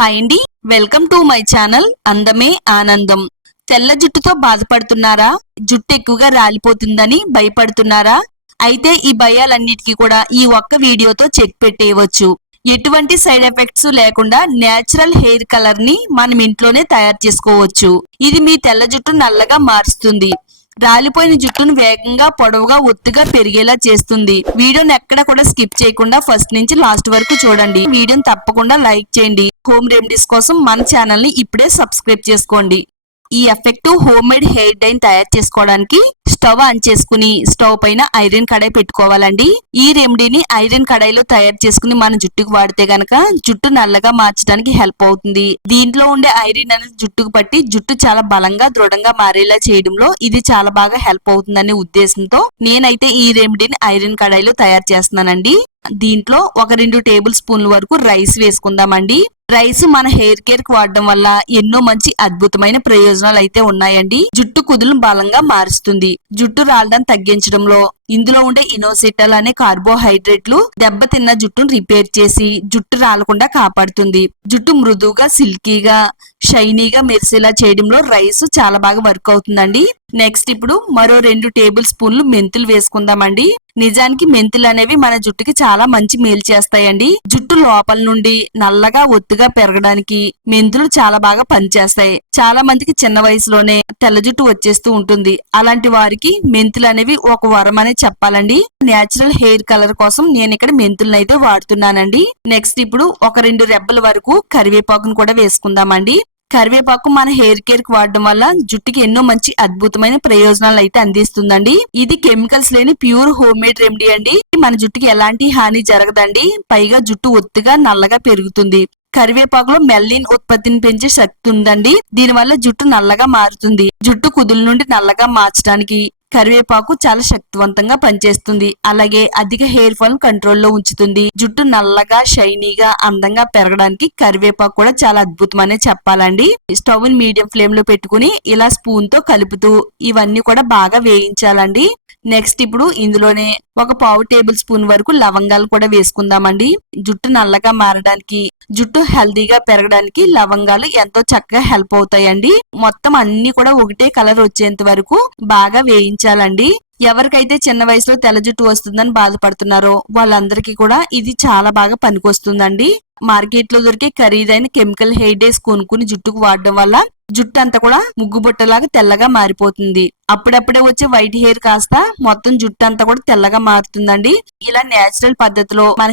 Hi అండి, welcome to my channel అందమే ఆనందం. తెల్ల జుట్టుతో బాధపడుతున్నారా? జుట్టు ఎక్కువగా రాలిపోతుందని భయపడుతున్నారా? అయితే ఈ భయాలన్నిటికీ కూడా ఈ ఒక్క వీడియోతో చెక్ పెట్టేయవచ్చు. ఎటువంటి సైడ్ ఎఫెక్ట్స్ లేకుండా నేచురల్ హెయిర్ కలర్ ని మనం ఇంట్లోనే తయారు చేసుకోవచ్చు. ఇది మీ తెల్ల జుట్టు నల్లగా మారుస్తుంది. రాలిపోయిన జుట్టును వేగంగా పొడవుగా ఒత్తుగా పెరిగేలా చేస్తుంది. వీడియోని ఎక్కడ కూడా స్కిప్ చేయకుండా ఫస్ట్ నుంచి లాస్ట్ వరకు చూడండి. వీడియోని తప్పకుండా లైక్ చేయండి. హోమ్ రెమెడీస్ కోసం మన ఛానల్ ని ఇప్పుడే సబ్స్క్రైబ్ చేసుకోండి. ఈ effective home made hair dye తయారు చేసుకోవడానికి స్టవ్ ఆన్ చేసుకుని స్టవ్ పైన ఐరన్ కడాయి పెట్టుకోవాలండి. ఈ రెమెడీని ఐరన్ కడాయిలో తయారు చేసుకుని మన జుట్టుకు వాడితే గనక జుట్టు నల్లగా మార్చడానికి హెల్ప్ అవుతుంది. దీంట్లో ఉండే ఐరన్ అనేది జుట్టుకు పట్టి జుట్టు చాలా బలంగా దృఢంగా మారేలా చేయడంలో ఇది చాలా బాగా హెల్ప్ అవుతుందనే ఉద్దేశంతో నేనైతే ఈ రెమెడీని ఐరన్ కడాయిలో తయారు చేస్తున్నానండి. దీంట్లో ఒక 2 టేబుల్ స్పూన్ల వరకు రైస్ వేసుకుందామండి. రైస్ మన హెయిర్ కేర్ కి వాడడం వల్ల ఎన్నో మంచి అద్భుతమైన ప్రయోజనాలు అయితే ఉన్నాయండి. జుట్టు కుదులను బలంగా మారుస్తుంది. జుట్టు రాలడం తగ్గించడంలో ఇందులో ఉండే ఇనోసిటల్ అనే కార్బోహైడ్రేట్లు దెబ్బతిన్న జుట్టును రిపేర్ చేసి జుట్టు రాలకుండా కాపాడుతుంది. జుట్టు మృదువుగా సిల్కీగా షైనీగా మెరిసేలా చేయడంలో రైస్ చాలా బాగా వర్క్ అవుతుందండి. నెక్స్ట్ ఇప్పుడు మరో 2 టేబుల్ స్పూన్లు మెంతులు వేసుకుందామండి. నిజానికి మెంతులు అనేవి మన జుట్టుకి చాలా మంచి మేలు చేస్తాయండి. జుట్టు లోపల నుండి నల్లగా ఒత్తుగా పెరగడానికి మెంతులు చాలా బాగా పనిచేస్తాయి. చాలా మందికి చిన్న వయసులోనే తెల్ల జుట్టు వచ్చేస్తూ ఉంటుంది. అలాంటి వారికి మెంతులు అనేవి ఒక వరం అనే చెప్పాలండి. నేచురల్ హెయిర్ కలర్ కోసం నేను ఇక్కడ మెంతులను అయితే వాడుతున్నానండి. నెక్స్ట్ ఇప్పుడు ఒక 2 రెబ్బల వరకు కరివేపాకును కూడా వేసుకుందామండి. కరివేపాకు మన హెయిర్ కేర్ కి వాడడం వల్ల జుట్టుకి ఎన్నో మంచి అద్భుతమైన ప్రయోజనాలు అయితే అందిస్తుందండి. ఇది కెమికల్స్ లేని ప్యూర్ హోమ్ మేడ్ రెమెడీ అండి. మన జుట్టుకి ఎలాంటి హాని జరగదండి. పైగా జుట్టు ఒత్తుగా నల్లగా పెరుగుతుంది. కరివేపాకులో మెల్లిన్ ఉత్పత్తిని పెంచే శక్తి ఉందండి. దీనివల్ల జుట్టు నల్లగా మారుతుంది. జుట్టు కుదుల నుండి నల్లగా మార్చడానికి కరివేపాకు చాలా శక్తివంతంగా పనిచేస్తుంది. అలాగే అధిక హెయిర్ ఫాల్ కంట్రోల్లో ఉంచుతుంది. జుట్టు నల్లగా షైనీగా అందంగా పెరగడానికి కరివేపాకు కూడా చాలా అద్భుతమనే చెప్పాలండి. స్టవ్ ని మీడియం ఫ్లేమ్ లో పెట్టుకుని ఇలా స్పూన్ తో కలుపుతూ ఇవన్నీ కూడా బాగా వేయించాలండి. నెక్స్ట్ ఇప్పుడు ఇందులోనే ఒక 1/2 టేబుల్ స్పూన్ వరకు లవంగాలు కూడా వేసుకుందామండి. జుట్టు నల్లగా మారడానికి జుట్టు హెల్దీగా పెరగడానికి లవంగాలు ఎంతో చక్కగా హెల్ప్ అవుతాయండి. మొత్తం అన్ని కూడా ఒకటే కలర్ వచ్చేంత వరకు బాగా వేయించాలండి. ఎవరికైతే చిన్న వయసులో తెల్ల జుట్టు వస్తుందని బాధపడుతున్నారో వాళ్ళందరికీ కూడా ఇది చాలా బాగా పనికొస్తుందండి. మార్కెట్ లో దొరికే ఖరీదైన కెమికల్ హెయిర్ డేస్ కొనుక్కుని జుట్టుకు వాడడం వల్ల జుట్టు అంతా కూడా ముగ్గుబుట్టలాగా తెల్లగా మారిపోతుంది. అప్పుడప్పుడే వచ్చే వైట్ హెయిర్ కాస్త మొత్తం జుట్టు అంతా కూడా తెల్లగా మారుతుందండి. ఇలా నేచురల్ పద్ధతిలో మన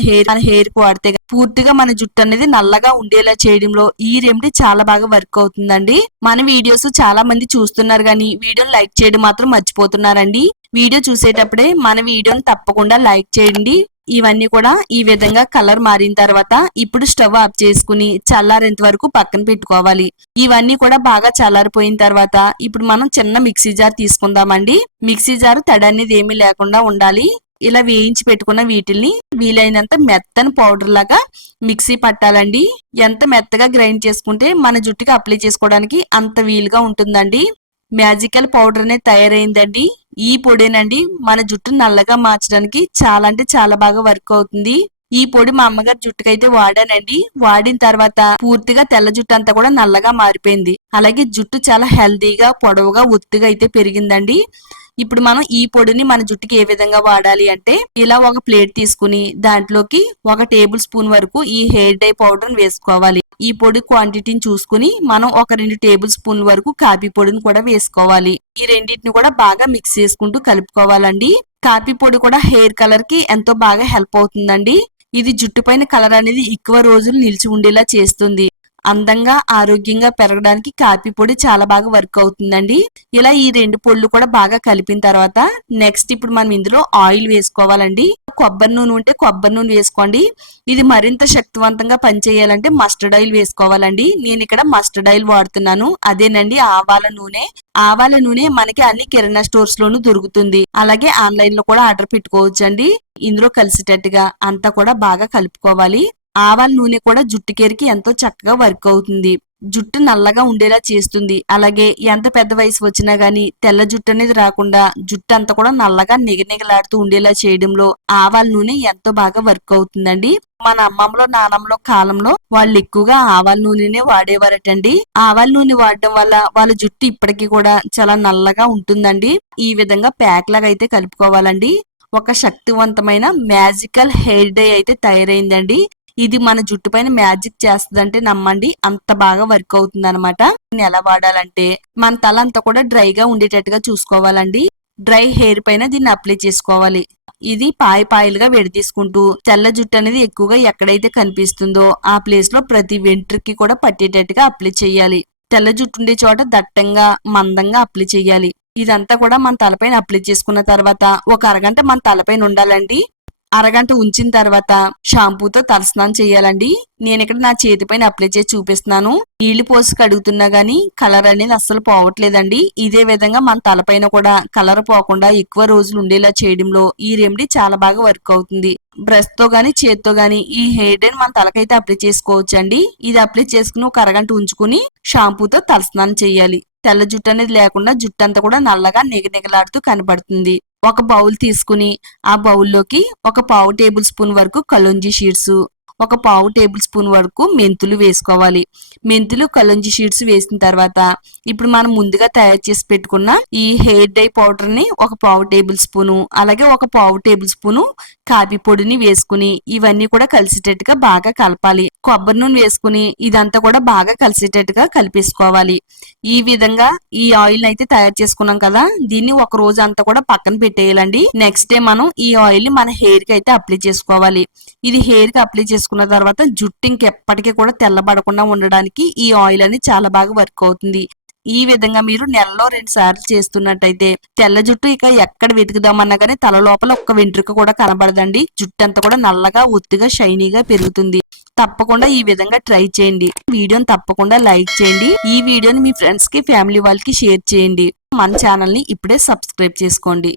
హెయిర్ కు వాడితే పూర్తిగా మన జుట్టు అనేది నల్లగా ఉండేలా చేయడంలో ఈ రెమెడీ చాలా బాగా వర్క్ అవుతుందండి. మన వీడియోస్ చాలా మంది చూస్తున్నారు కానీ వీడియోని లైక్ చేయడం మాత్రం మర్చిపోతున్నారండి. వీడియో చూసేటప్పుడే మన వీడియోని తప్పకుండా లైక్ చేయండి. ఇవన్నీ కూడా ఈ విధంగా కలర్ మారిన తర్వాత ఇప్పుడు స్టవ్ ఆఫ్ చేసుకుని చల్లారేంత వరకు పక్కన పెట్టుకోవాలి. ఇవన్నీ కూడా బాగా చల్లారిపోయిన తర్వాత ఇప్పుడు మనం చిన్న మిక్సీ జార్ తీసుకుందామండి. మిక్సీ జార్ తడి అనేది ఏమీ లేకుండా ఉండాలి. ఇలా వేయించి పెట్టుకున్న వీటిల్ని వీలైనంత మెత్తని పౌడర్ లాగా మిక్సీ పట్టాలండి. ఎంత మెత్తగా గ్రైండ్ చేసుకుంటే మన జుట్టుకి అప్లై చేసుకోవడానికి అంత వీలుగా ఉంటుందండి. మ్యాజికల్ పౌడర్ అనేది తయారైందండి. ఈ పొడేనండి మన జుట్టు నల్లగా మార్చడానికి చాలా అంటే చాలా బాగా వర్క్ అవుతుంది. ఈ పొడి మా అమ్మగారి జుట్టుకైతే వాడానండి. వాడిన తర్వాత పూర్తిగా తెల్ల జుట్టు అంతా కూడా నల్లగా మారిపోయింది. అలాగే జుట్టు చాలా హెల్దీగా పొడవుగా ఒత్తుగా అయితే పెరిగిందండి. ఇప్పుడు మనం ఈ పొడిని మన జుట్టుకి ఏ విధంగా వాడాలి అంటే ఇలా ఒక ప్లేట్ తీసుకుని దాంట్లోకి 1 టేబుల్ స్పూన్ వరకు ఈ హెయిర్ డై పౌడర్ వేసుకోవాలి. ఈ పొడి క్వాంటిటీని చూసుకుని మనం ఒక 2 టేబుల్ స్పూన్ వరకు కాఫీ పొడిని కూడా వేసుకోవాలి. ఈ రెండింటిని కూడా బాగా మిక్స్ చేసుకుంటూ కలుపుకోవాలండి. కాఫీ పొడి కూడా హెయిర్ కలర్ కి ఎంతో బాగా హెల్ప్ అవుతుందండి. ఇది జుట్టు పైన కలర్ అనేది ఎక్కువ రోజులు నిలిచి ఉండేలా చేస్తుంది. అందంగా ఆరోగ్యంగా పెరగడానికి కాఫీ పొడి చాలా బాగా వర్క్ అవుతుందండి. ఇలా ఈ 2 పొడులు కూడా బాగా కలిపిన తర్వాత నెక్స్ట్ ఇప్పుడు మనం ఇందులో ఆయిల్ వేసుకోవాలండి. కొబ్బరి నూనె ఉంటే కొబ్బరి నూనె వేసుకోండి. ఇది మరింత శక్తివంతంగా పనిచేయాలంటే మస్టర్డ్ ఆయిల్ వేసుకోవాలండి. నేను ఇక్కడ మస్టర్డ్ ఆయిల్ వాడుతున్నాను. అదేనండి ఆవాల నూనె. ఆవాల నూనె మనకి అన్ని కిరాణా స్టోర్స్ లోనూ దొరుకుతుంది. అలాగే ఆన్లైన్ లో కూడా ఆర్డర్ పెట్టుకోవచ్చు అండి. ఇందులో కలిసేటట్టుగా అంతా కూడా బాగా కలుపుకోవాలి. ఆవాల నూనె కూడా జుట్టు కేర్కి ఎంతో చక్కగా వర్క్ అవుతుంది. జుట్టు నల్లగా ఉండేలా చేస్తుంది. అలాగే ఎంత పెద్ద వయసు వచ్చినా గానీ తెల్ల జుట్టు అనేది రాకుండా జుట్టు అంతా కూడా నల్లగా నిగనిగలాడుతూ ఉండేలా చేయడంలో ఆవాల నూనె ఎంతో బాగా వర్క్ అవుతుందండి. మన అమ్మమ్మలో నానమ్మలో కాలంలో వాళ్ళు ఎక్కువగా ఆవాల నూనెనే వాడేవారటండి. ఆవాల నూనె వాడడం వల్ల వాళ్ళ జుట్టు ఇప్పటికీ కూడా చాలా నల్లగా ఉంటుందండి. ఈ విధంగా ప్యాక్ లాగా అయితే కలుపుకోవాలండి. ఒక శక్తివంతమైన మ్యాజికల్ హెయిర్ డై అయితే తయారైందండి. ఇది మన జుట్టు పైన మ్యాజిక్ చేస్తుందంటే నమ్మండి, అంత బాగా వర్క్ అవుతుంది అనమాట. ఎలా వాడాలంటే మన తల అంతా కూడా డ్రైగా ఉండేటట్టుగా చూసుకోవాలండి. డ్రై హెయిర్ పైన దీన్ని అప్లై చేసుకోవాలి. ఇది పాయలుగా విడదీసుకుంటూ తెల్ల జుట్టు అనేది ఎక్కువగా ఎక్కడైతే కనిపిస్తుందో ఆ ప్లేస్ లో ప్రతి వెంట్రుకి కూడా పట్టేటట్టుగా అప్లై చేయాలి. తెల్ల జుట్టు ఉండే చోట దట్టంగా మందంగా అప్లై చేయాలి. ఇదంతా కూడా మన తలపైన అప్లై చేసుకున్న తర్వాత ఒక అరగంట మన తలపైన ఉండాలండి. అరగంట ఉంచిన తర్వాత షాంపూతో తలస్నానం చేయాలండి. నేను ఇక్కడ నా చేతి పైన అప్లై చేసి చూపిస్తున్నాను. నీళ్లు పోసి కడుగుతున్నా గానీ కలర్ అనేది అస్సలు పోవట్లేదండి. ఇదే విధంగా మన తలపైన కూడా కలర్ పోకుండా ఎక్కువ రోజులు ఉండేలా చేయడంలో ఈ రెమెడీ చాలా బాగా వర్క్ అవుతుంది. బ్రష్ తో గానీ చేత్తో గానీ ఈ హెయిర్ డై మన తలకైతే అప్లై చేసుకోవచ్చండి. ఇది అప్లై చేసుకుని ఒక అరగంట ఉంచుకుని షాంపూతో తలస్నానం చేయాలి. తెల్ల జుట్టు అనేది లేకుండా జుట్టు అంతా కూడా నల్లగా నిగనిగలాడుతూ కనబడుతుంది. ఒక బౌల్ తీసుకుని ఆ బౌల్లోకి ఒక పావు టేబుల్ స్పూన్ వరకు కలోంజీ షీడ్స్, ఒక పావు టేబుల్ స్పూన్ వరకు మెంతులు వేసుకోవాలి. మెంతులు కలోంజీ షీడ్స్ వేసిన తర్వాత ఇప్పుడు మనం ముందుగా తయారు చేసి పెట్టుకున్న ఈ హెయిర్ డై పౌడర్ ని ఒక పావు టేబుల్ స్పూను, అలాగే ఒక పావు టేబుల్ స్పూను కాఫీ పొడిని వేసుకుని ఇవన్నీ కూడా కలిసేటట్టుగా బాగా కలపాలి. కొబ్బరి నూనె వేసుకుని ఇదంతా కూడా బాగా కలిసేటట్టుగా కలిపేసుకోవాలి. ఈ విధంగా ఈ ఆయిల్ అయితే తయారు చేసుకున్నాం కదా, దీన్ని ఒక రోజు అంతా కూడా పక్కన పెట్టేయాలండి. నెక్స్ట్ డే మనం ఈ ఆయిల్ ని మన హెయిర్ కి అయితే అప్లై చేసుకోవాలి. ఇది హెయిర్ కి అప్లై చేసుకున్న తర్వాత జుట్టు ఇంకెప్పటికీ కూడా తెల్లబడకుండా ఉండడానికి ఈ ఆయిల్ అనేది చాలా బాగా వర్క్ అవుతుంది. ఈ విధంగా మీరు నెలలో 2 సార్లు చేస్తున్నట్టయితే తెల్ల జుట్టు ఇక ఎక్కడ వెతుకుదామన్నా కానీ తల లోపల ఒక్క వెంట్రుక కూడా కనబడదండి. జుట్టు అంతా కూడా నల్లగా ఒత్తుగా షైనీగా పెరుగుతుంది. తప్పకుండా ఈ విధంగా ట్రై చేయండి. వీడియోని తప్పకుండా లైక్ చేయండి. ఈ వీడియోని మీ ఫ్రెండ్స్ కి ఫ్యామిలీ వాళ్ళకి షేర్ చేయండి. మన ఛానల్ ని ఇప్పుడే సబ్స్క్రైబ్ చేసుకోండి.